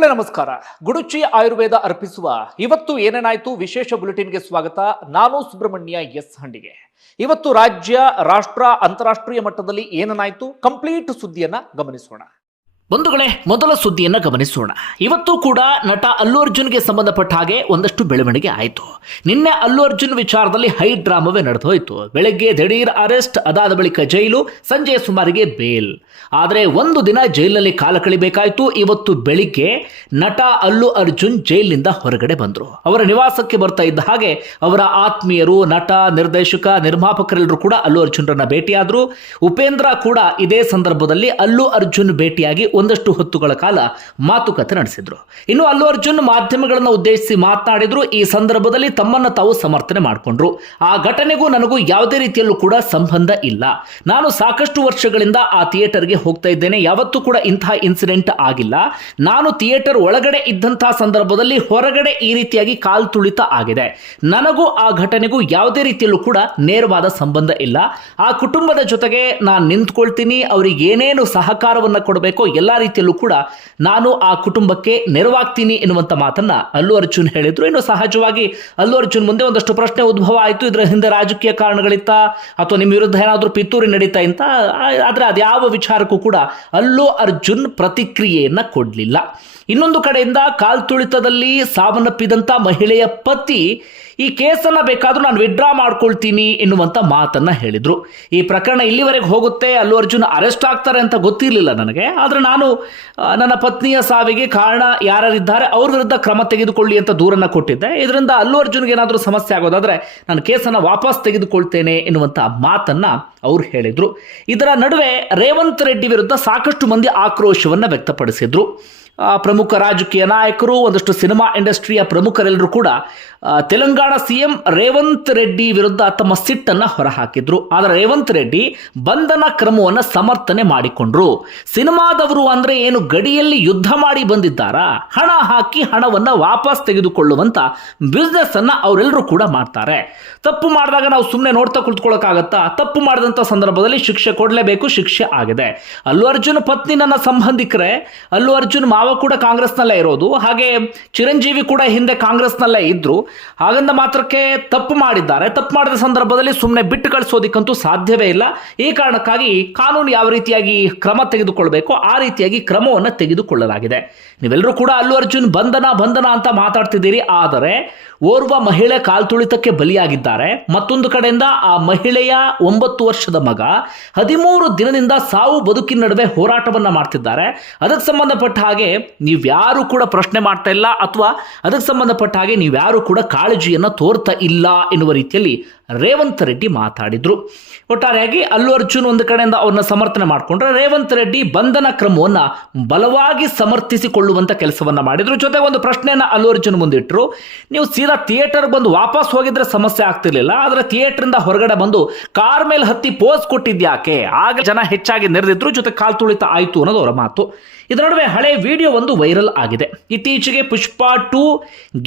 ನಮಸ್ಕಾರ. ಗುಡುಚಿ ಆಯುರ್ವೇದ ಅರ್ಪಿಸುವ ಇವತ್ತು ಏನೇನಾಯ್ತು ವಿಶೇಷ ಬುಲೆಟಿನ್ಗೆ ಸ್ವಾಗತ ನಾನು ಸುಬ್ರಹ್ಮಣ್ಯ ಎಸ್ ಹಂಡಿಗೆ. ಇವತ್ತು ರಾಜ್ಯ, ರಾಷ್ಟ್ರ, ಅಂತಾರಾಷ್ಟ್ರೀಯ ಮಟ್ಟದಲ್ಲಿ ಏನೇನಾಯ್ತು ಕಂಪ್ಲೀಟ್ ಸುದ್ದಿಯನ್ನ ಗಮನಿಸೋಣ. ಬಂಧುಗಳೇ, ಮೊದಲ ಸುದ್ದಿಯನ್ನು ಗಮನಿಸೋಣ. ಇವತ್ತು ಕೂಡ ನಟ ಅಲ್ಲು ಅರ್ಜುನ್ಗೆ ಸಂಬಂಧಪಟ್ಟ ಹಾಗೆ ಒಂದಷ್ಟು ಬೆಳವಣಿಗೆ ಆಯಿತು. ನಿನ್ನೆ ಅಲ್ಲು ಅರ್ಜುನ್ ವಿಚಾರದಲ್ಲಿ ಹೈ ಡ್ರಾಮವೇ ನಡೆದು ಹೋಯಿತು. ಬೆಳಗ್ಗೆ ದಿಢೀರ್ ಅರೆಸ್ಟ್, ಅದಾದ ಬಳಿಕ ಜೈಲು, ಸಂಜೆ ಸುಮಾರಿಗೆ ಬೇಲ್. ಆದರೆ ಒಂದು ದಿನ ಜೈಲಿನಲ್ಲಿ ಕಾಲ ಕಳಿಬೇಕಾಯಿತು. ಇವತ್ತು ಬೆಳಿಗ್ಗೆ ನಟ ಅಲ್ಲು ಅರ್ಜುನ್ ಜೈಲಿನಿಂದ ಹೊರಗಡೆ ಬಂದರು. ಅವರ ನಿವಾಸಕ್ಕೆ ಬರ್ತಾ ಇದ್ದ ಹಾಗೆ ಅವರ ಆತ್ಮೀಯರು, ನಟ, ನಿರ್ದೇಶಕ, ನಿರ್ಮಾಪಕರೆಲ್ಲರೂ ಕೂಡ ಅಲ್ಲು ಅರ್ಜುನ್ರನ್ನ ಭೇಟಿಯಾದರು. ಉಪೇಂದ್ರ ಕೂಡ ಇದೇ ಸಂದರ್ಭದಲ್ಲಿ ಅಲ್ಲು ಅರ್ಜುನ್ ಭೇಟಿಯಾಗಿ ಒಂದಷ್ಟು ಹೊತ್ತುಗಳ ಕಾಲ ಮಾತುಕತೆ ನಡೆಸಿದ್ರು. ಇನ್ನು ಅಲ್ಲು ಅರ್ಜುನ್ ಮಾಧ್ಯಮಗಳನ್ನು ಉದ್ದೇಶಿಸಿ ಮಾತನಾಡಿದ್ರು. ಈ ಸಂದರ್ಭದಲ್ಲಿ ತಮ್ಮನ್ನ ತಾವು ಸಮರ್ಥನೆ ಮಾಡಿಕೊಂಡ್ರು. ಆ ಘಟನೆಗೂ ನನಗೂ ಯಾವುದೇ ರೀತಿಯಲ್ಲೂ ಕೂಡ ಸಂಬಂಧ ಇಲ್ಲ. ನಾನು ಸಾಕಷ್ಟು ವರ್ಷಗಳಿಂದ ಆ ಥಿಯೇಟರ್ಗೆ ಹೋಗ್ತಾ ಇದ್ದೇನೆ. ಯಾವತ್ತೂ ಕೂಡ ಇಂತಹ ಇನ್ಸಿಡೆಂಟ್ ಆಗಿಲ್ಲ. ನಾನು ಥಿಯೇಟರ್ ಒಳಗಡೆ ಇದ್ದಂತಹ ಸಂದರ್ಭದಲ್ಲಿ ಹೊರಗಡೆ ಈ ರೀತಿಯಾಗಿ ಕಾಲ್ ತುಳಿತ ಆಗಿದೆ. ನನಗೂ ಆ ಘಟನೆಗೂ ಯಾವುದೇ ರೀತಿಯಲ್ಲೂ ಕೂಡ ನೇರವಾದ ಸಂಬಂಧ ಇಲ್ಲ. ಆ ಕುಟುಂಬದ ಜೊತೆಗೆ ನಾನು ನಿಂತ್ಕೊಳ್ತೀನಿ. ಅವರಿಗೆ ಏನೇನು ಸಹಕಾರವನ್ನು ಕೊಡಬೇಕೋ ಎಲ್ಲ ರೀತಿಯಲ್ಲೂ ಕೂಡ ನಾನು ಆ ಕುಟುಂಬಕ್ಕೆ ನೆರವಾಗ್ತೀನಿ ಎನ್ನುವಂಥ ಮಾತನ್ನು ಅಲ್ಲು ಅರ್ಜುನ್ ಹೇಳಿದ್ರು. ಇನ್ನು ಸಹಜವಾಗಿ ಅಲ್ಲು ಅರ್ಜುನ್ ಮುಂದೆ ಒಂದಷ್ಟು ಪ್ರಶ್ನೆ ಉದ್ಭವ ಆಯಿತು. ಇದರ ಹಿಂದೆ ರಾಜಕೀಯ ಕಾರಣಗಳಿತ್ತ ಅಥವಾ ನಿಮ್ಮ ವಿರುದ್ಧ ಏನಾದರೂ ಪಿತೂರಿ ನಡೀತಾ ಅಂತ ಆದರೆ ಅದ್ಯಾವ ವಿಚಾರಕ್ಕೂ ಕೂಡ ಅಲ್ಲು ಅರ್ಜುನ್ ಪ್ರತಿಕ್ರಿಯೆಯನ್ನು ಕೊಡಲಿಲ್ಲ. ಇನ್ನೊಂದು ಕಡೆಯಿಂದ ಕಾಲ್ತುಳಿತದಲ್ಲಿ ಸಾವನ್ನಪ್ಪಿದಂಥ ಮಹಿಳೆಯ ಪತಿ ಈ ಕೇಸನ್ನ ಬೇಕಾದರೂ ನಾನು ವಿಡ್ರಾ ಮಾಡ್ಕೊಳ್ತೀನಿ ಎನ್ನುವಂಥ ಮಾತನ್ನ ಹೇಳಿದ್ರು. ಈ ಪ್ರಕರಣ ಇಲ್ಲಿವರೆಗೆ ಹೋಗುತ್ತೆ, ಅಲ್ಲು ಅರ್ಜುನ್ ಅರೆಸ್ಟ್ ಆಗ್ತಾರೆ ಅಂತ ಗೊತ್ತಿರಲಿಲ್ಲ ನನಗೆ. ಆದ್ರೆ ನಾನು ನನ್ನ ಪತ್ನಿಯ ಸಾವಿಗೆ ಕಾರಣ ಯಾರಿದ್ದಾರೆ ಅವ್ರ ವಿರುದ್ಧ ಕ್ರಮ ತೆಗೆದುಕೊಳ್ಳಿ ಅಂತ ದೂರನ್ನ ಕೊಟ್ಟಿದ್ದೆ. ಇದರಿಂದ ಅಲ್ಲು ಅರ್ಜುನ್ಗೆ ಏನಾದರೂ ಸಮಸ್ಯೆ ಆಗೋದಾದ್ರೆ ನಾನು ಕೇಸನ್ನ ವಾಪಸ್ ತೆಗೆದುಕೊಳ್ತೇನೆ ಎನ್ನುವಂಥ ಮಾತನ್ನ ಅವ್ರು ಹೇಳಿದ್ರು. ಇದರ ನಡುವೆ ರೇವಂತ್ ರೆಡ್ಡಿ ವಿರುದ್ಧ ಸಾಕಷ್ಟು ಮಂದಿ ಆಕ್ರೋಶವನ್ನ ವ್ಯಕ್ತಪಡಿಸಿದ್ರು. ಪ್ರಮುಖ ರಾಜಕೀಯ ನಾಯಕರು, ಒಂದಷ್ಟು ಸಿನಿಮಾ ಇಂಡಸ್ಟ್ರಿಯ ಪ್ರಮುಖರೆಲ್ಲರೂ ಕೂಡ ತೆಲಂಗಾಣ ಸಿಎಂ ರೇವಂತ್ ರೆಡ್ಡಿ ವಿರುದ್ಧ ತಮ್ಮ ಸಿಟ್ಟನ್ನು ಹೊರಹಾಕಿದ್ರು. ಆದರೆ ರೇವಂತ್ ರೆಡ್ಡಿ ಬಂಧನ ಕ್ರಮವನ್ನು ಸಮರ್ಥನೆ ಮಾಡಿಕೊಂಡ್ರು. ಸಿನಿಮಾದವರು ಅಂದರೆ ಏನು, ಗಡಿಯಲ್ಲಿ ಯುದ್ಧ ಮಾಡಿ ಬಂದಿದ್ದಾರಾ? ಹಣ ಹಾಕಿ ಹಣವನ್ನು ವಾಪಸ್ ತೆಗೆದುಕೊಳ್ಳುವಂಥ ಬಿಸ್ನೆಸ್ ಅನ್ನ ಅವರೆಲ್ಲರೂ ಕೂಡ ಮಾಡ್ತಾರೆ. ತಪ್ಪು ಮಾಡಿದಾಗ ನಾವು ಸುಮ್ಮನೆ ನೋಡ್ತಾ ಕುಳಿತುಕೊಳ್ಳೋಕ್ಕಾಗತ್ತಾ ತಪ್ಪು ಮಾಡಿದಂಥ ಸಂದರ್ಭದಲ್ಲಿ ಶಿಕ್ಷೆ ಕೊಡಲೇಬೇಕು, ಶಿಕ್ಷೆ ಆಗಿದೆ. ಅಲ್ಲು ಅರ್ಜುನ್ ಪತ್ನಿ ನನ್ನ ಸಂಬಂಧಿಕರೇ. ಅಲ್ಲು ಅರ್ಜುನ್ ಮಾವ ಕೂಡ ಕಾಂಗ್ರೆಸ್ನಲ್ಲೇ ಇರೋದು, ಹಾಗೆ ಚಿರಂಜೀವಿ ಕೂಡ ಹಿಂದೆ ಕಾಂಗ್ರೆಸ್ನಲ್ಲೇ ಇದ್ರು. ಹಾಗಂದ ಮಾತ್ರಕ್ಕೆ ತಪ್ಪು ಮಾಡಿದ್ದಾರೆ. ತಪ್ಪು ಮಾಡಿದ ಸಂದರ್ಭದಲ್ಲಿ ಸುಮ್ಮನೆ ಬಿಟ್ಟು ಕಳಿಸೋದಿಕ್ಕಂತೂ ಸಾಧ್ಯವೇ ಇಲ್ಲ. ಈ ಕಾರಣಕ್ಕಾಗಿ ಕಾನೂನು ಯಾವ ರೀತಿಯಾಗಿ ಕ್ರಮ ತೆಗೆದುಕೊಳ್ಬೇಕು, ಆ ರೀತಿಯಾಗಿ ಕ್ರಮವನ್ನು ತೆಗೆದುಕೊಳ್ಳಲಾಗಿದೆ. ನೀವೆಲ್ಲರೂ ಕೂಡ ಅಲ್ಲು ಅರ್ಜುನ್ ಬಂಧನ ಬಂಧನ ಅಂತ ಮಾತಾಡ್ತಿದ್ದೀರಿ, ಆದರೆ ಓರ್ವ ಮಹಿಳೆ ಕಾಲ್ತುಳಿತಕ್ಕೆ ಬಲಿಯಾಗಿದ್ದಾರೆ. ಮತ್ತೊಂದು ಕಡೆಯಿಂದ ಆ ಮಹಿಳೆಯ ಒಂಬತ್ತು ವರ್ಷದ ಮಗ ಹದಿಮೂರು ದಿನದಿಂದ ಸಾವು ಬದುಕಿನ ನಡುವೆ ಹೋರಾಟವನ್ನ ಮಾಡ್ತಿದ್ದಾರೆ. ಅದಕ್ಕೆ ಸಂಬಂಧಪಟ್ಟ ಹಾಗೆ ನೀವ್ಯಾರು ಕೂಡ ಪ್ರಶ್ನೆ ಮಾಡ್ತಾ ಇಲ್ಲ ಅಥವಾ ಅದಕ್ಕೆ ಸಂಬಂಧಪಟ್ಟ ಹಾಗೆ ನೀವ್ಯಾರು ಕೂಡ ಕಾಳಜಿಯನ್ನು ತೋರ್ತಾ ಇಲ್ಲ ಎನ್ನುವ ರೀತಿಯಲ್ಲಿ ರೇವಂತ್ ರೆಡ್ಡಿ ಮಾತಾಡಿದ್ರು. ಒಟ್ಟಾರೆಯಾಗಿ ಅಲ್ಲು ಅರ್ಜುನ್ ಒಂದು ಕಡೆಯಿಂದ ಅವ್ರನ್ನ ಸಮರ್ಥನೆ ಮಾಡಿಕೊಂಡ್ರೆ ರೇವಂತ್ ರೆಡ್ಡಿ ಬಂಧನ ಕ್ರಮವನ್ನ ಬಲವಾಗಿ ಸಮರ್ಥಿಸಿಕೊಳ್ಳುವಂಥ ಕೆಲಸವನ್ನ ಮಾಡಿದರು. ಜೊತೆ ಒಂದು ಪ್ರಶ್ನೆಯನ್ನ ಅಲ್ಲು ಅರ್ಜುನ್ ಮುಂದಿಟ್ಟರು ನೀವು ಸೀದಾ ಥಿಯೇಟರ್ ಬಂದು ವಾಪಸ್ ಹೋಗಿದ್ರೆ ಸಮಸ್ಯೆ ಆಗ್ತಿರ್ಲಿಲ್ಲ, ಆದ್ರೆ ಥಿಯೇಟ್ರಿಂದ ಹೊರಗಡೆ ಬಂದು ಕಾರ್ ಮೇಲೆ ಹತ್ತಿ ಪೋಸ್ ಕೊಟ್ಟಿದ್ಯಾಕೆ ಆಗ ಜನ ಹೆಚ್ಚಾಗಿ ನೆರೆದಿದ್ರು, ಜೊತೆ ಕಾಲ್ ತುಳಿತ ಆಯಿತು ಅನ್ನೋದು ಅವರ ಮಾತು. ಇದರ ನಡುವೆ ಹಳೆ ವಿಡಿಯೋ ಒಂದು ವೈರಲ್ ಆಗಿದೆ. ಇತ್ತೀಚೆಗೆ ಪುಷ್ಪ ಟು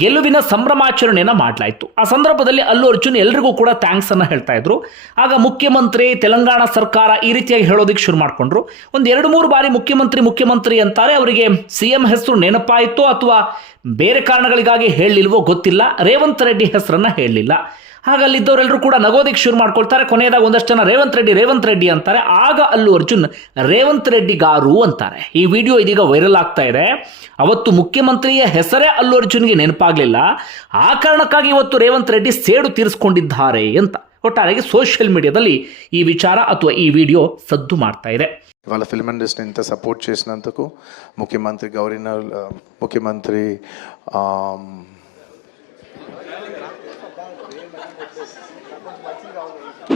ಗೆಲುವಿನ ಸಂಭ್ರಮಾಚರಣೆಯನ್ನು ಮಾಡಲಾಯಿತು. ಆ ಸಂದರ್ಭದಲ್ಲಿ ಅಲ್ಲು ಅರ್ಜುನ್ ಎಲ್ರಿಗೂ ಕೂಡ ಥ್ಯಾಂಕ್ಸ್ ಅನ್ನ ಹೇಳ್ತಾ ಇದ್ರು. ಆಗ ಮುಖ್ಯಮಂತ್ರಿ, ತೆಲಂಗಾಣ ಸರ್ಕಾರ ಈ ರೀತಿಯಾಗಿ ಹೇಳೋದಕ್ಕೆ ಶುರು ಮಾಡಿಕೊಂಡ್ರು. ಒಂದು ಎರಡು ಮೂರು ಬಾರಿ ಮುಖ್ಯಮಂತ್ರಿ ಮುಖ್ಯಮಂತ್ರಿ ಅಂತಾರೆ, ಅವರಿಗೆ ಸಿ ಎಂ ಹೆಸರು ನೆನಪಾಯಿತು ಅಥವಾ ಬೇರೆ ಕಾರಣಗಳಿಗಾಗಿ ಹೇಳಲಿಲ್ವೋ ಗೊತ್ತಿಲ್ಲ. ರೇವಂತ್ ರೆಡ್ಡಿ ಹೆಸರನ್ನ ಹೇಳಲಿಲ್ಲ ಆಗ ಅಲ್ಲಿದ್ದವರೆಲ್ಲರೂ ಕೂಡ ನಗೋದಿಕ್ಕೆ ಶುರು ಮಾಡ್ಕೊಳ್ತಾರೆ ಕೊನೆಯದಾಗ ಒಂದಷ್ಟು ಜನ ರೇವಂತ್ ರೆಡ್ಡಿ ರೇವಂತ್ ರೆಡ್ಡಿ ಅಂತಾರೆ ಆಗ ಅಲ್ಲು ಅರ್ಜುನ್ ರೇವಂತ್ ರೆಡ್ಡಿ ಗಾರು ಅಂತಾರೆ ಈ ವಿಡಿಯೋ ಇದೀಗ ವೈರಲ್ ಆಗ್ತಾ ಇದೆ ಅವತ್ತು ಮುಖ್ಯಮಂತ್ರಿಯ ಹೆಸರೇ ಅಲ್ಲು ಅರ್ಜುನ್ಗೆ ನೆನಪಾಗಲಿಲ್ಲ ಆ ಕಾರಣಕ್ಕಾಗಿ ಇವತ್ತು ರೇವಂತ್ ರೆಡ್ಡಿ ಸೇಡು ತೀರಿಸ್ಕೊಂಡಿದ್ದಾರೆ ಅಂತ ಒಟ್ಟಾರೆಯಾಗಿ ಸೋಷಿಯಲ್ ಮೀಡಿಯಾದಲ್ಲಿ ಈ ವಿಚಾರ ಅಥವಾ ಈ ವಿಡಿಯೋ ಸದ್ದು ಮಾಡ್ತಾ ಇದೆ ఇవాళ ఫిల్మ్ ఇండస్ట్రీ ఇంత సపోర్ట్ చేసినందుకు ముఖ్యమంత్రి గవర్నర్ ఆ, ముఖ్యమంత్రి Latino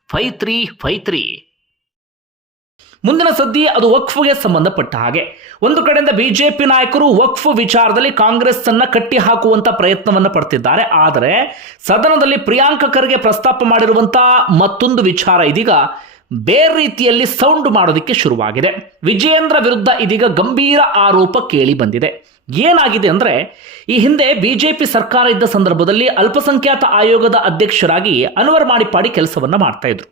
five three five three ಮುಂದಿನ ಸದ್ದಿ, ಅದು ವಕ್ಫ್ಗೆ ಸಂಬಂಧಪಟ್ಟ ಹಾಗೆ. ಒಂದು ಕಡೆಯಿಂದ ಬಿಜೆಪಿ ನಾಯಕರು ವಕ್ಫ್ ವಿಚಾರದಲ್ಲಿ ಕಾಂಗ್ರೆಸ್ ಅನ್ನ ಕಟ್ಟಿ ಹಾಕುವಂತ ಪ್ರಯತ್ನವನ್ನ ಪಡ್ತಿದ್ದಾರೆ. ಆದರೆ ಸದನದಲ್ಲಿ ಪ್ರಿಯಾಂಕ ಖರ್ಗೆ ಪ್ರಸ್ತಾಪ ಮಾಡಿರುವಂತಹ ಮತ್ತೊಂದು ವಿಚಾರ ಇದೀಗ ಬೇರೆ ರೀತಿಯಲ್ಲಿ ಸೌಂಡ್ ಮಾಡೋದಕ್ಕೆ ಶುರುವಾಗಿದೆ. ವಿಜಯೇಂದ್ರ ವಿರುದ್ಧ ಇದೀಗ ಗಂಭೀರ ಆರೋಪ ಕೇಳಿ ಬಂದಿದೆ. ಏನಾಗಿದೆ ಅಂದರೆ, ಈ ಹಿಂದೆ ಬಿಜೆಪಿ ಸರ್ಕಾರ ಇದ್ದ ಸಂದರ್ಭದಲ್ಲಿ ಅಲ್ಪಸಂಖ್ಯಾತ ಆಯೋಗದ ಅಧ್ಯಕ್ಷರಾಗಿ ಅನ್ವರ್ ಮಾಡಿಪಾಡಿ ಕೆಲಸವನ್ನು ಮಾಡ್ತಾ ಇದ್ರು.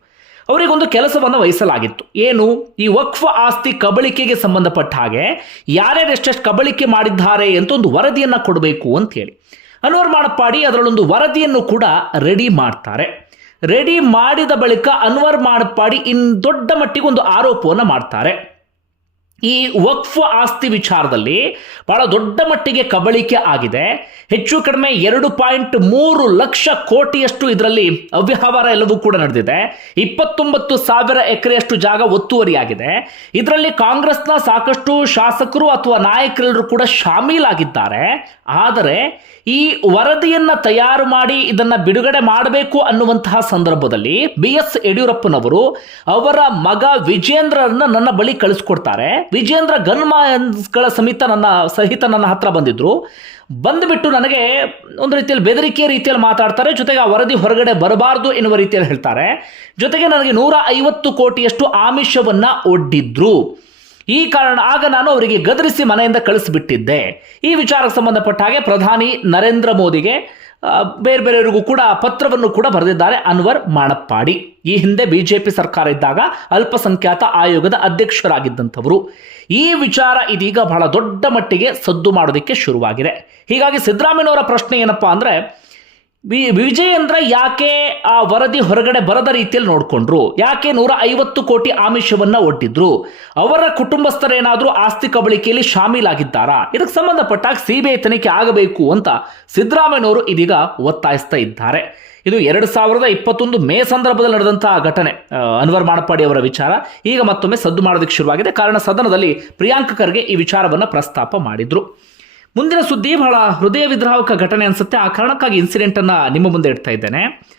ಅವರಿಗೊಂದು ಕೆಲಸವನ್ನು ವಹಿಸಲಾಗಿತ್ತು. ಏನು? ಈ ವಕ್ಫ ಆಸ್ತಿ ಕಬಳಿಕೆಗೆ ಸಂಬಂಧಪಟ್ಟ ಹಾಗೆ ಯಾರ್ಯಾರು ಎಷ್ಟೆಷ್ಟು ಕಬಳಿಕೆ ಮಾಡಿದ್ದಾರೆ ಅಂತ ಒಂದು ವರದಿಯನ್ನು ಕೊಡಬೇಕು ಅಂತ ಹೇಳಿ. ಅನ್ವರ್ ಮಾಡಪ್ಪಾಡಿ ಅದರಲ್ಲೊಂದು ವರದಿಯನ್ನು ಕೂಡ ರೆಡಿ ಮಾಡ್ತಾರೆ. ರೆಡಿ ಮಾಡಿದ ಬಳಿಕ ಅನ್ವರ್ ಮಾಡಪ್ಪಾಡಿ ಇನ್ ದೊಡ್ಡ ಮಟ್ಟಿಗೆ ಒಂದು ಆರೋಪವನ್ನು ಮಾಡ್ತಾರೆ. ಈ ವಕ್ಫ್ ಆಸ್ತಿ ವಿಚಾರದಲ್ಲಿ ಬಹಳ ದೊಡ್ಡ ಮಟ್ಟಿಗೆ ಕಬಳಿಕೆ ಆಗಿದೆ. ಹೆಚ್ಚು ಕಡಿಮೆ ಎರಡು ಪಾಯಿಂಟ್ ಮೂರು ಲಕ್ಷ ಕೋಟಿಯಷ್ಟು ಇದರಲ್ಲಿ ಅವ್ಯವಹಾರ ಎಲ್ಲವೂ ಕೂಡ ನಡೆದಿದೆ. ಇಪ್ಪತ್ತೊಂಬತ್ತು ಸಾವಿರ ಎಕರೆಯಷ್ಟು ಜಾಗ ಒತ್ತುವರಿಯಾಗಿದೆ. ಇದರಲ್ಲಿ ಕಾಂಗ್ರೆಸ್ನ ಸಾಕಷ್ಟು ಶಾಸಕರು ಅಥವಾ ನಾಯಕರೆಲ್ಲರೂ ಕೂಡ ಶಾಮೀಲಾಗಿದ್ದಾರೆ. ಆದರೆ ಈ ವರದಿಯನ್ನು ತಯಾರು ಮಾಡಿ ಇದನ್ನು ಬಿಡುಗಡೆ ಮಾಡಬೇಕು ಅನ್ನುವಂತಹ ಸಂದರ್ಭದಲ್ಲಿ ಬಿ ಎಸ್ ಯಡಿಯೂರಪ್ಪನವರು ಅವರ ಮಗ ವಿಜೇಂದ್ರರನ್ನು ನನ್ನ ಬಳಿ ಕಳಿಸ್ಕೊಡ್ತಾರೆ. ವಿಜೇಂದ್ರ ಗನ್ಮಾನ್ಸ್ಗಳ ಸಮೇತ ನನ್ನ ಸಹಿತ ನನ್ನ ಹತ್ರ ಬಂದಿದ್ರು. ಬಂದುಬಿಟ್ಟು ನನಗೆ ಒಂದು ರೀತಿಯಲ್ಲಿ ಬೆದರಿಕೆ ರೀತಿಯಲ್ಲಿ ಮಾತಾಡ್ತಾರೆ. ಜೊತೆಗೆ ಆ ವರದಿ ಹೊರಗಡೆ ಬರಬಾರ್ದು ಎನ್ನುವ ರೀತಿಯಲ್ಲಿ ಹೇಳ್ತಾರೆ. ಜೊತೆಗೆ ನನಗೆ ನೂರ ಐವತ್ತು ಕೋಟಿಯಷ್ಟು ಆಮಿಷವನ್ನ ಒಡ್ಡಿದ್ರು. ಈ ಕಾರಣ ಆಗ ನಾನು ಅವರಿಗೆ ಗದರಿಸಿ ಮನೆಯಿಂದ ಕಳಿಸಿಬಿಟ್ಟಿದ್ದೆ. ಈ ವಿಚಾರಕ್ಕೆ ಸಂಬಂಧಪಟ್ಟ ಹಾಗೆ ಪ್ರಧಾನಿ ನರೇಂದ್ರ ಮೋದಿಗೆ ಬೇರೆ ಬೇರೆಯವರಿಗೂ ಕೂಡ ಪತ್ರವನ್ನು ಕೂಡ ಬರೆದಿದ್ದಾರೆ ಅನ್ವರ್ ಮಾಣಪ್ಪಾಡಿ. ಈ ಹಿಂದೆ ಬಿಜೆಪಿ ಸರ್ಕಾರ ಇದ್ದಾಗ ಅಲ್ಪಸಂಖ್ಯಾತ ಆಯೋಗದ ಅಧ್ಯಕ್ಷರಾಗಿದ್ದಂಥವರು. ಈ ವಿಚಾರ ಇದೀಗ ಬಹಳ ದೊಡ್ಡ ಮಟ್ಟಿಗೆ ಸದ್ದು ಮಾಡೋದಕ್ಕೆ ಶುರುವಾಗಿದೆ. ಹೀಗಾಗಿ ಸಿದ್ದರಾಮಯ್ಯನವರ ಪ್ರಶ್ನೆ ಏನಪ್ಪಾ ಅಂದ್ರೆ ವಿ ವಿಜಯೇಂದ್ರ ಯಾಕೆ ಆ ವರದಿ ಹೊರಗಡೆ ಬರದ ರೀತಿಯಲ್ಲಿ ನೋಡಿಕೊಂಡ್ರು? ಯಾಕೆ ನೂರ ಐವತ್ತು ಕೋಟಿ ಆಮಿಷವನ್ನ ಒಡ್ಡಿದ್ರು? ಅವರ ಕುಟುಂಬಸ್ಥರೇನಾದರೂ ಆಸ್ತಿ ಕಬಳಿಕೆಯಲ್ಲಿ ಶಾಮೀಲಾಗಿದ್ದಾರಾ? ಇದಕ್ಕೆ ಸಂಬಂಧಪಟ್ಟಾಗ ಸಿಬಿಐ ತನಿಖೆ ಆಗಬೇಕು ಅಂತ ಸಿದ್ದರಾಮಯ್ಯನವರು ಇದೀಗ ಒತ್ತಾಯಿಸ್ತಾ ಇದ್ದಾರೆ. ಇದು ಎರಡು ಸಾವಿರದ ಇಪ್ಪತ್ತೊಂದು ಮೇ ಸಂದರ್ಭದಲ್ಲಿ ನಡೆದಂತಹ ಘಟನೆ. ಅನ್ವರ್ ಮಾಡಪ್ಪಾಡಿ ಅವರ ವಿಚಾರ. ಈಗ ಮತ್ತೊಮ್ಮೆ ಸದ್ದು ಮಾಡೋದಕ್ಕೆ ಶುರುವಾಗಿದೆ. ಕಾರಣ ಸದನದಲ್ಲಿ ಪ್ರಿಯಾಂಕ ಖರ್ಗೆ ಈ ವಿಚಾರವನ್ನು ಪ್ರಸ್ತಾಪ ಮಾಡಿದ್ರು. ಮುಂದಿನ ಸುದ್ದಿ ಬಹಳ ಹೃದಯ ವಿದ್ರಾವಕ ಘಟನೆ ಅನ್ಸುತ್ತೆ. ಆ ಕಾರಣಕ್ಕಾಗಿ ಇನ್ಸಿಡೆಂಟ್ ಅನ್ನ ನಿಮ್ಮ ಮುಂದೆ ಇಡ್ತಾ ಇದ್ದೇನೆ.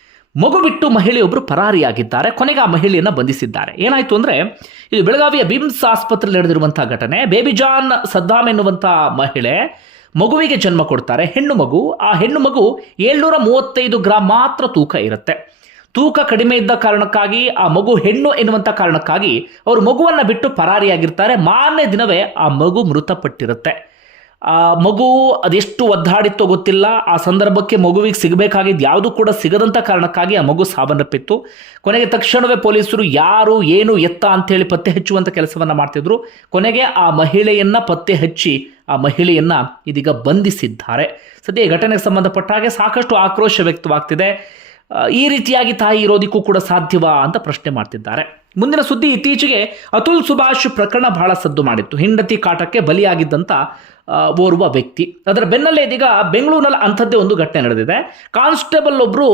ಮಗು ಬಿಟ್ಟು ಮಹಿಳೆಯೊಬ್ಬರು ಪರಾರಿಯಾಗಿದ್ದಾರೆ. ಕೊನೆಗೆ ಆ ಮಹಿಳೆಯನ್ನು ಬಂಧಿಸಿದ್ದಾರೆ. ಏನಾಯ್ತು ಅಂದ್ರೆ, ಇದು ಬೆಳಗಾವಿಯ ಬಿಮ್ಸ್ ಆಸ್ಪತ್ರೆಯಲ್ಲಿ ನಡೆದಿರುವಂಥ ಘಟನೆ. ಬೇಬಿ ಜಾನ್ ಸದ್ದಾಮ್ ಎನ್ನುವಂಥ ಮಹಿಳೆ ಮಗುವಿಗೆ ಜನ್ಮ ಕೊಡ್ತಾರೆ. ಹೆಣ್ಣು ಮಗು. ಆ ಹೆಣ್ಣು ಮಗು ಏಳ್ನೂರ ಮೂವತ್ತೈದು ಗ್ರಾಂ ಮಾತ್ರ ತೂಕ ಇರುತ್ತೆ. ತೂಕ ಕಡಿಮೆ ಇದ್ದ ಕಾರಣಕ್ಕಾಗಿ, ಆ ಮಗು ಹೆಣ್ಣು ಎನ್ನುವಂಥ ಕಾರಣಕ್ಕಾಗಿ ಅವರು ಮಗುವನ್ನ ಬಿಟ್ಟು ಪರಾರಿಯಾಗಿರ್ತಾರೆ. ಮಾರನೇ ದಿನವೇ ಆ ಮಗು ಮೃತಪಟ್ಟಿರುತ್ತೆ. ಆ ಮಗು ಅದೆಷ್ಟು ಒದ್ದಾಡಿತ್ತೋ ಗೊತ್ತಿಲ್ಲ. ಆ ಸಂದರ್ಭಕ್ಕೆ ಮಗುವಿಗೆ ಸಿಗಬೇಕಾಗಿದ್ದು ಯಾವುದು ಕೂಡ ಸಿಗದಂಥ ಕಾರಣಕ್ಕಾಗಿ ಆ ಮಗು ಸಾವನ್ನಪ್ಪಿತ್ತು. ಕೊನೆಗೆ ತಕ್ಷಣವೇ ಪೊಲೀಸರು ಯಾರು, ಏನು, ಎತ್ತ ಅಂತೇಳಿ ಪತ್ತೆ ಹಚ್ಚುವಂಥ ಕೆಲಸವನ್ನು ಮಾಡ್ತಿದ್ರು. ಕೊನೆಗೆ ಆ ಮಹಿಳೆಯನ್ನು ಪತ್ತೆ ಹಚ್ಚಿ ಆ ಮಹಿಳೆಯನ್ನು ಇದೀಗ ಬಂಧಿಸಿದ್ದಾರೆ. ಸದ್ಯ ಘಟನೆಗೆ ಸಂಬಂಧಪಟ್ಟ ಹಾಗೆ ಸಾಕಷ್ಟು ಆಕ್ರೋಶ ವ್ಯಕ್ತವಾಗ್ತಿದೆ. ಈ ರೀತಿಯಾಗಿ ತಾಯಿ ಇರೋದಕ್ಕೂ ಕೂಡ ಸಾಧ್ಯವಾ ಅಂತ ಪ್ರಶ್ನೆ ಮಾಡ್ತಿದ್ದಾರೆ. ಮುಂದಿನ ಸುದ್ದಿ ಇತ್ತೀಚೆಗೆ ಅತುಲ್ ಸುಭಾಷ್ ಪ್ರಕರಣ ಬಹಳ ಸದ್ದು ಮಾಡಿತ್ತು. ಹೆಂಡತಿ ಕಾಟಕ್ಕೆ ಬಲಿಯಾಗಿದ್ದಂಥ ಓರ್ವ ವ್ಯಕ್ತಿ. ಅದರ ಬೆನ್ನಲ್ಲೇ ಇದೀಗ ಬೆಂಗಳೂರಿನಲ್ಲಿ ಅಂಥದ್ದೇ ಒಂದು ಘಟನೆ ನಡೆದಿದೆ. ಕಾನ್ಸ್ಟೇಬಲ್ ಒಬ್ಬರು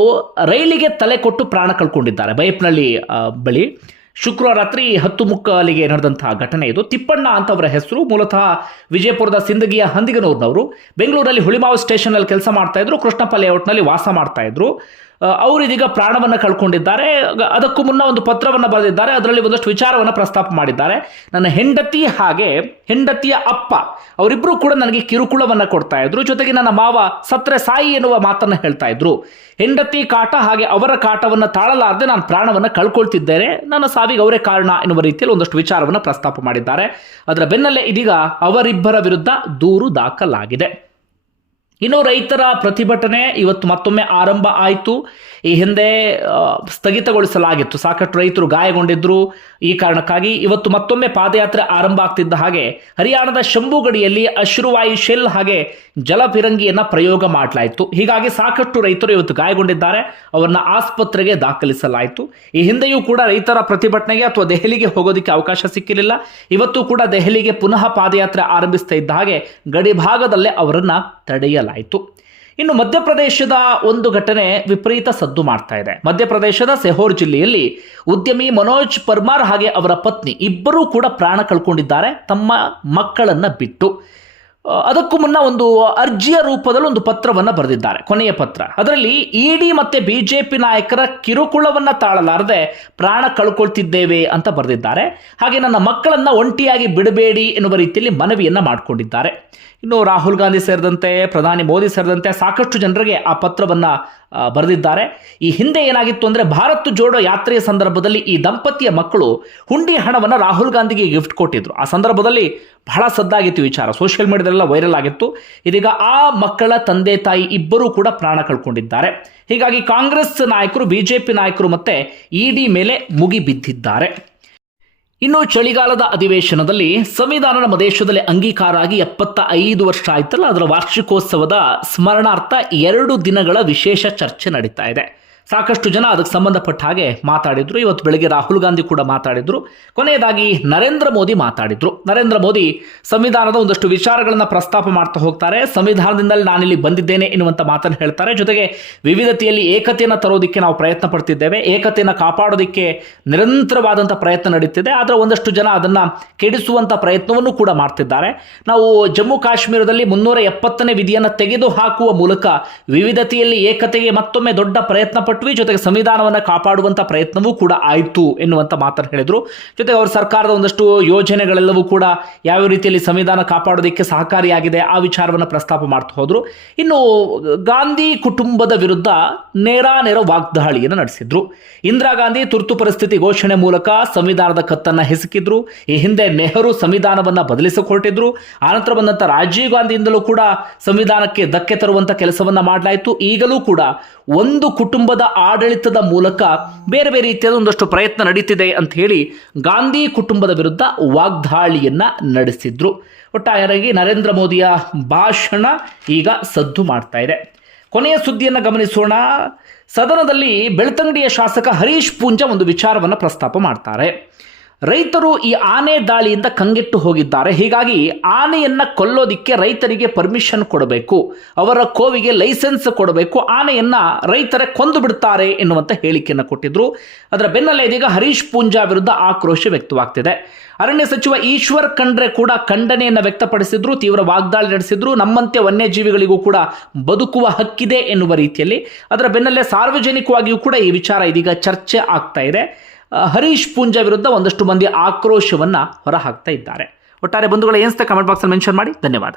ರೈಲಿಗೆ ತಲೆ ಕೊಟ್ಟು ಪ್ರಾಣ ಕಳ್ಕೊಂಡಿದ್ದಾರೆ ಬೈಪ್ನಳ್ಳಿ ಬಳಿ. ಶುಕ್ರವಾರ ರಾತ್ರಿ ಹತ್ತು ಮುಕ್ಕಾಲಿಗೆ ನಡೆದಂತಹ ಘಟನೆ ಇದು. ತಿಪ್ಪಣ್ಣ ಅಂತವರ ಹೆಸರು, ಮೂಲತಃ ವಿಜಯಪುರದ ಸಿಂದಗಿಯ ಹಂದಿಗನೂರ್ನವರು. ಬೆಂಗಳೂರಲ್ಲಿ ಹುಳಿಮಾವು ಸ್ಟೇಷನ್ನಲ್ಲಿ ಕೆಲಸ ಮಾಡ್ತಾ ಇದ್ರು ಕೃಷ್ಣಪ್ಪ ಲೇಔಟ್ನಲ್ಲಿ ವಾಸ ಮಾಡ್ತಾ ಇದ್ರು. ಆ, ಅವರು ಇದೀಗ ಪ್ರಾಣವನ್ನು ಕಳ್ಕೊಂಡಿದ್ದಾರೆ. ಅದಕ್ಕೂ ಮುನ್ನ ಒಂದು ಪತ್ರವನ್ನು ಬರೆದಿದ್ದಾರೆ. ಅದರಲ್ಲಿ ಒಂದಷ್ಟು ವಿಚಾರವನ್ನು ಪ್ರಸ್ತಾಪ ಮಾಡಿದ್ದಾರೆ. ನನ್ನ ಹೆಂಡತಿ ಹಾಗೆ ಹೆಂಡತಿಯ ಅಪ್ಪ ಅವರಿಬ್ಬರು ಕೂಡ ನನಗೆ ಕಿರುಕುಳವನ್ನು ಕೊಡ್ತಾ ಇದ್ರು. ಜೊತೆಗೆ ನನ್ನ ಮಾವ ಸತ್ರೆ ಸಾಯಿ ಎನ್ನುವ ಮಾತನ್ನು ಹೇಳ್ತಾ ಇದ್ರು. ಹೆಂಡತಿ ಕಾಟ ಹಾಗೆ ಅವರ ಕಾಟವನ್ನು ತಾಳಲಾರದೆ ನಾನು ಪ್ರಾಣವನ್ನು ಕಳ್ಕೊಳ್ತಿದ್ದೇನೆ. ನನ್ನ ಸಾವಿಗೆ ಅವರೇ ಕಾರಣ ಎನ್ನುವ ರೀತಿಯಲ್ಲಿ ಒಂದಷ್ಟು ವಿಚಾರವನ್ನು ಪ್ರಸ್ತಾಪ ಮಾಡಿದ್ದಾರೆ. ಅದರ ಬೆನ್ನಲ್ಲೇ ಇದೀಗ ಅವರಿಬ್ಬರ ವಿರುದ್ಧ ದೂರು ದಾಖಲಾಗಿದೆ. ಇನ್ನು ರೈತರ ಪ್ರತಿಭಟನೆ ಇವತ್ತು ಮತ್ತೊಮ್ಮೆ ಆರಂಭ ಆಯಿತು. ಈ ಹಿಂದೆ ಸ್ಥಗಿತಗೊಳಿಸಲಾಗಿತ್ತು. ಸಾಕಷ್ಟು ರೈತರು ಗಾಯಗೊಂಡಿದ್ರು. ಈ ಕಾರಣಕ್ಕಾಗಿ ಇವತ್ತು ಮತ್ತೊಮ್ಮೆ ಪಾದಯಾತ್ರೆ ಆರಂಭ ಆಗ್ತಿದ್ದ ಹಾಗೆ ಹರಿಯಾಣದ ಶಂಭುಗಡಿಯಲ್ಲಿ ಅಶ್ರುವಾಯು ಶೆಲ್ ಹಾಗೆ ಜಲಫಿರಂಗಿಯನ್ನ ಪ್ರಯೋಗ ಮಾಡಲಾಯಿತು. ಹೀಗಾಗಿ ಸಾಕಷ್ಟು ರೈತರು ಇವತ್ತು ಗಾಯಗೊಂಡಿದ್ದಾರೆ. ಅವರನ್ನ ಆಸ್ಪತ್ರೆಗೆ ದಾಖಲಿಸಲಾಯಿತು. ಈ ಹಿಂದೆಯೂ ಕೂಡ ರೈತರ ಪ್ರತಿಭಟನೆಗೆ ಅಥವಾ ದೆಹಲಿಗೆ ಹೋಗೋದಕ್ಕೆ ಅವಕಾಶ ಸಿಕ್ಕಿರಲಿಲ್ಲ. ಇವತ್ತು ಕೂಡ ದೆಹಲಿಗೆ ಪುನಃ ಪಾದಯಾತ್ರೆ ಆರಂಭಿಸ್ತಾ ಇದ್ದ ಹಾಗೆ ಗಡಿಭಾಗದಲ್ಲೇ ಅವರನ್ನು ತಡೆಯಲಾಯಿತು. ಇನ್ನು ಮಧ್ಯಪ್ರದೇಶದ ಒಂದು ಘಟನೆ ವಿಪರೀತ ಸದ್ದು ಮಾಡ್ತಾ ಇದೆ. ಮಧ್ಯಪ್ರದೇಶದ ಸೆಹೋರ್ ಜಿಲ್ಲೆಯಲ್ಲಿ ಉದ್ಯಮಿ ಮನೋಜ್ ಪರ್ಮಾರ್ ಹಾಗೆ ಅವರ ಪತ್ನಿ ಇಬ್ಬರೂ ಕೂಡ ಪ್ರಾಣ ಕಳ್ಕೊಂಡಿದ್ದಾರೆ. ತಮ್ಮ ಮಕ್ಕಳನ್ನ ಬಿಟ್ಟು. ಅದಕ್ಕೂ ಮುನ್ನ ಒಂದು ಅರ್ಜಿಯ ರೂಪದಲ್ಲಿ ಒಂದು ಪತ್ರವನ್ನು ಬರೆದಿದ್ದಾರೆ. ಕೊನೆಯ ಪತ್ರ. ಅದರಲ್ಲಿ ಇಡಿ ಮತ್ತೆ ಬಿಜೆಪಿ ನಾಯಕರ ಕಿರುಕುಳವನ್ನು ತಾಳಲಾರದೆ ಪ್ರಾಣ ಕಳ್ಕೊಳ್ತಿದ್ದೇವೆ ಅಂತ ಬರೆದಿದ್ದಾರೆ. ಹಾಗೆ ನನ್ನ ಮಕ್ಕಳನ್ನ ಒಂಟಿಯಾಗಿ ಬಿಡಬೇಡಿ ಎನ್ನುವ ರೀತಿಯಲ್ಲಿ ಮನವಿಯನ್ನು ಮಾಡಿಕೊಂಡಿದ್ದಾರೆ. ಇನ್ನು ರಾಹುಲ್ ಗಾಂಧಿ ಸೇರಿದಂತೆ ಪ್ರಧಾನಿ ಮೋದಿ ಸೇರಿದಂತೆ ಸಾಕಷ್ಟು ಜನರಿಗೆ ಆ ಪತ್ರವನ್ನು ಬರೆದಿದ್ದಾರೆ. ಈ ಹಿಂದೆ ಏನಾಗಿತ್ತು ಅಂದ್ರೆ ಭಾರತ್ ಜೋಡೋ ಯಾತ್ರೆಯ ಸಂದರ್ಭದಲ್ಲಿ ಈ ದಂಪತಿಯ ಮಕ್ಕಳು ಹುಂಡಿ ಹಣವನ್ನು ರಾಹುಲ್ ಗಾಂಧಿಗೆ ಗಿಫ್ಟ್ ಕೊಟ್ಟಿದ್ರು. ಆ ಸಂದರ್ಭದಲ್ಲಿ ಬಹಳ ಸದ್ದಾಗಿತ್ತು ವಿಚಾರ. ಸೋಷಿಯಲ್ ಮೀಡಿಯಾದಲ್ಲೆಲ್ಲ ವೈರಲ್ ಆಗಿತ್ತು. ಇದೀಗ ಆ ಮಕ್ಕಳ ತಂದೆ ತಾಯಿ ಇಬ್ಬರೂ ಕೂಡ ಪ್ರಾಣ ಕಳ್ಕೊಂಡಿದ್ದಾರೆ. ಹೀಗಾಗಿ ಕಾಂಗ್ರೆಸ್ ನಾಯಕರು, ಬಿಜೆಪಿ ನಾಯಕರು ಮತ್ತೆ ಇಡಿ ಮೇಲೆ ಮುಗಿ ಬಿದ್ದಿದ್ದಾರೆ ಇನ್ನು ಚಳಿಗಾಲದ ಅಧಿವೇಶನದಲ್ಲಿ ಸಂವಿಧಾನ ನಮ್ಮ ದೇಶದಲ್ಲಿ ಅಂಗೀಕಾರ ಆಗಿ ಎಪ್ಪತ್ತ ಐದು ವರ್ಷ ಆಯ್ತಲ್ಲ, ಅದರ ವಾರ್ಷಿಕೋತ್ಸವದ ಸ್ಮರಣಾರ್ಥ ಎರಡು ದಿನಗಳ ವಿಶೇಷ ಚರ್ಚೆ ನಡೀತಾ ಇದೆ. ಸಾಕಷ್ಟು ಜನ ಅದಕ್ಕೆ ಸಂಬಂಧಪಟ್ಟ ಹಾಗೆ ಮಾತಾಡಿದ್ರು. ಇವತ್ತು ಬೆಳಗ್ಗೆ ರಾಹುಲ್ ಗಾಂಧಿ ಕೂಡ ಮಾತಾಡಿದ್ರು. ಕೊನೆಯದಾಗಿ ನರೇಂದ್ರ ಮೋದಿ ಮಾತಾಡಿದ್ರು. ನರೇಂದ್ರ ಮೋದಿ ಸಂವಿಧಾನದ ಒಂದಷ್ಟು ವಿಚಾರಗಳನ್ನು ಪ್ರಸ್ತಾಪ ಮಾಡ್ತಾ ಹೋಗ್ತಾರೆ. ಸಂವಿಧಾನದಿಂದಲೇ ನಾನಿಲ್ಲಿ ಬಂದಿದ್ದೇನೆ ಎನ್ನುವಂಥ ಮಾತನ್ನು ಹೇಳ್ತಾರೆ. ಜೊತೆಗೆ ವಿವಿಧತೆಯಲ್ಲಿ ಏಕತೆಯನ್ನು ತರೋದಕ್ಕೆ ನಾವು ಪ್ರಯತ್ನ ಪಡ್ತಿದ್ದೇವೆ. ಏಕತೆಯನ್ನು ಕಾಪಾಡೋದಿಕ್ಕೆ ನಿರಂತರವಾದಂಥ ಪ್ರಯತ್ನ ನಡೀತಿದೆ. ಆದರೆ ಒಂದಷ್ಟು ಜನ ಅದನ್ನು ಕೆಡಿಸುವಂಥ ಪ್ರಯತ್ನವನ್ನು ಕೂಡ ಮಾಡ್ತಿದ್ದಾರೆ. ನಾವು ಜಮ್ಮು ಕಾಶ್ಮೀರದಲ್ಲಿ ಮುನ್ನೂರ ಎಪ್ಪತ್ತನೇ ವಿಧಿಯನ್ನು ತೆಗೆದು ಹಾಕುವ ಮೂಲಕ ವಿವಿಧತೆಯಲ್ಲಿ ಏಕತೆಗೆ ಮತ್ತೊಮ್ಮೆ ದೊಡ್ಡ ಪ್ರಯತ್ನ ಪಟ್ವಿ ಜೊತೆಗೆ ಸಂವಿಧಾನವನ್ನು ಕಾಪಾಡುವಂಥ ಪ್ರಯತ್ನವೂ ಕೂಡ ಆಯಿತು ಎನ್ನುವಂಥ ಮಾತನ್ನು ಹೇಳಿದರು. ಜೊತೆಗೆ ಅವರ ಸರ್ಕಾರದ ಒಂದಷ್ಟು ಯೋಜನೆಗಳೆಲ್ಲವೂ ಕೂಡ ಯಾವ ರೀತಿಯಲ್ಲಿ ಸಂವಿಧಾನ ಕಾಪಾಡೋದಕ್ಕೆ ಸಹಕಾರಿಯಾಗಿದೆ ಆ ವಿಚಾರವನ್ನು ಪ್ರಸ್ತಾಪ ಮಾಡ್ತಾ ಹೋದರು. ಇನ್ನು ಗಾಂಧಿ ಕುಟುಂಬದ ವಿರುದ್ಧ ನೇರಾನೇರ ವಾಗ್ದಾಳಿಯನ್ನು ನಡೆಸಿದ್ರು. ಇಂದಿರಾ ಗಾಂಧಿ ತುರ್ತು ಪರಿಸ್ಥಿತಿ ಘೋಷಣೆ ಮೂಲಕ ಸಂವಿಧಾನದ ಕತ್ತನ್ನು ಹೆಸಕಿದ್ರು ಈ ಹಿಂದೆ ನೆಹರು ಸಂವಿಧಾನವನ್ನು ಬದಲಿಸಿಕೊಟ್ಟಿದ್ರು. ಆನಂತರ ಬಂದಂಥ ರಾಜೀವ್ ಗಾಂಧಿಯಿಂದಲೂ ಕೂಡ ಸಂವಿಧಾನಕ್ಕೆ ಧಕ್ಕೆ ತರುವಂಥ ಕೆಲಸವನ್ನ ಮಾಡಲಾಯಿತು. ಈಗಲೂ ಕೂಡ ಒಂದು ಕುಟುಂಬದ ಆಡಳಿತದ ಮೂಲಕ ಬೇರೆ ಬೇರೆ ರೀತಿಯಾದ ಒಂದಷ್ಟು ಪ್ರಯತ್ನ ನಡೀತಿದೆ ಅಂತ ಹೇಳಿ ಗಾಂಧಿ ಕುಟುಂಬದ ವಿರುದ್ಧ ವಾಗ್ದಾಳಿಯನ್ನ ನಡೆಸಿದ್ರು. ಒಟ್ಟಾರೆಯಾಗಿ ನರೇಂದ್ರ ಮೋದಿಯ ಭಾಷಣ ಈಗ ಸದ್ದು ಮಾಡ್ತಾ ಇದೆ. ಕೊನೆಯ ಸುದ್ದಿಯನ್ನು ಗಮನಿಸೋಣ. ಸದನದಲ್ಲಿ ಬೆಳ್ತಂಗಡಿಯ ಶಾಸಕ ಹರೀಶ್ ಪೂಂಜಾ ಒಂದು ವಿಚಾರವನ್ನು ಪ್ರಸ್ತಾಪ ಮಾಡ್ತಾರೆ. ರೈತರು ಈ ಆನೆ ದಾಳಿಯಿಂದ ಕಂಗೆಟ್ಟು ಹೋಗಿದ್ದಾರೆ. ಹೀಗಾಗಿ ಆನೆಯನ್ನ ಕೊಲ್ಲೋದಿಕ್ಕೆ ರೈತರಿಗೆ ಪರ್ಮಿಷನ್ ಕೊಡಬೇಕು. ಅವರ ಕೋವಿಗೆ ಲೈಸೆನ್ಸ್ ಕೊಡಬೇಕು. ಆನೆಯನ್ನ ರೈತರೇ ಕೊಂದು ಬಿಡ್ತಾರೆ ಎನ್ನುವಂತ ಹೇಳಿಕೆಯನ್ನು ಕೊಟ್ಟಿದ್ರು. ಅದರ ಬೆನ್ನಲ್ಲೇ ಇದೀಗ ಹರೀಶ್ ಪೂಂಜಾ ವಿರುದ್ಧ ಆಕ್ರೋಶ ವ್ಯಕ್ತವಾಗ್ತಿದೆ. ಅರಣ್ಯ ಸಚಿವ ಈಶ್ವರ್ ಖಂಡ್ರೆ ಕೂಡ ಖಂಡನೆಯನ್ನು ವ್ಯಕ್ತಪಡಿಸಿದ್ರು, ತೀವ್ರ ವಾಗ್ದಾಳಿ ನಡೆಸಿದ್ರು. ನಮ್ಮಂತೆ ವನ್ಯಜೀವಿಗಳಿಗೂ ಕೂಡ ಬದುಕುವ ಹಕ್ಕಿದೆ ಎನ್ನುವ ರೀತಿಯಲ್ಲಿ. ಅದರ ಬೆನ್ನಲ್ಲೇ ಸಾರ್ವಜನಿಕವಾಗಿಯೂ ಕೂಡ ಈ ವಿಚಾರ ಇದೀಗ ಚರ್ಚೆ ಆಗ್ತಾ ಇದೆ. ಹರೀಶ್ ಪೂಂಜಾ ವಿರುದ್ಧ ಒಂದಷ್ಟು ಮಂದಿ ಆಕ್ರೋಶವನ್ನು ಹೊರಹಾಕ್ತಾ ಇದ್ದಾರೆ. ಒಟ್ಟಾರೆ ಬಂಧುಗಳು ಏನಿಸ್ತಾ ಕಮೆಂಟ್ ಬಾಕ್ಸಲ್ಲಿ ಮೆನ್ಷನ್ ಮಾಡಿ. ಧನ್ಯವಾದ.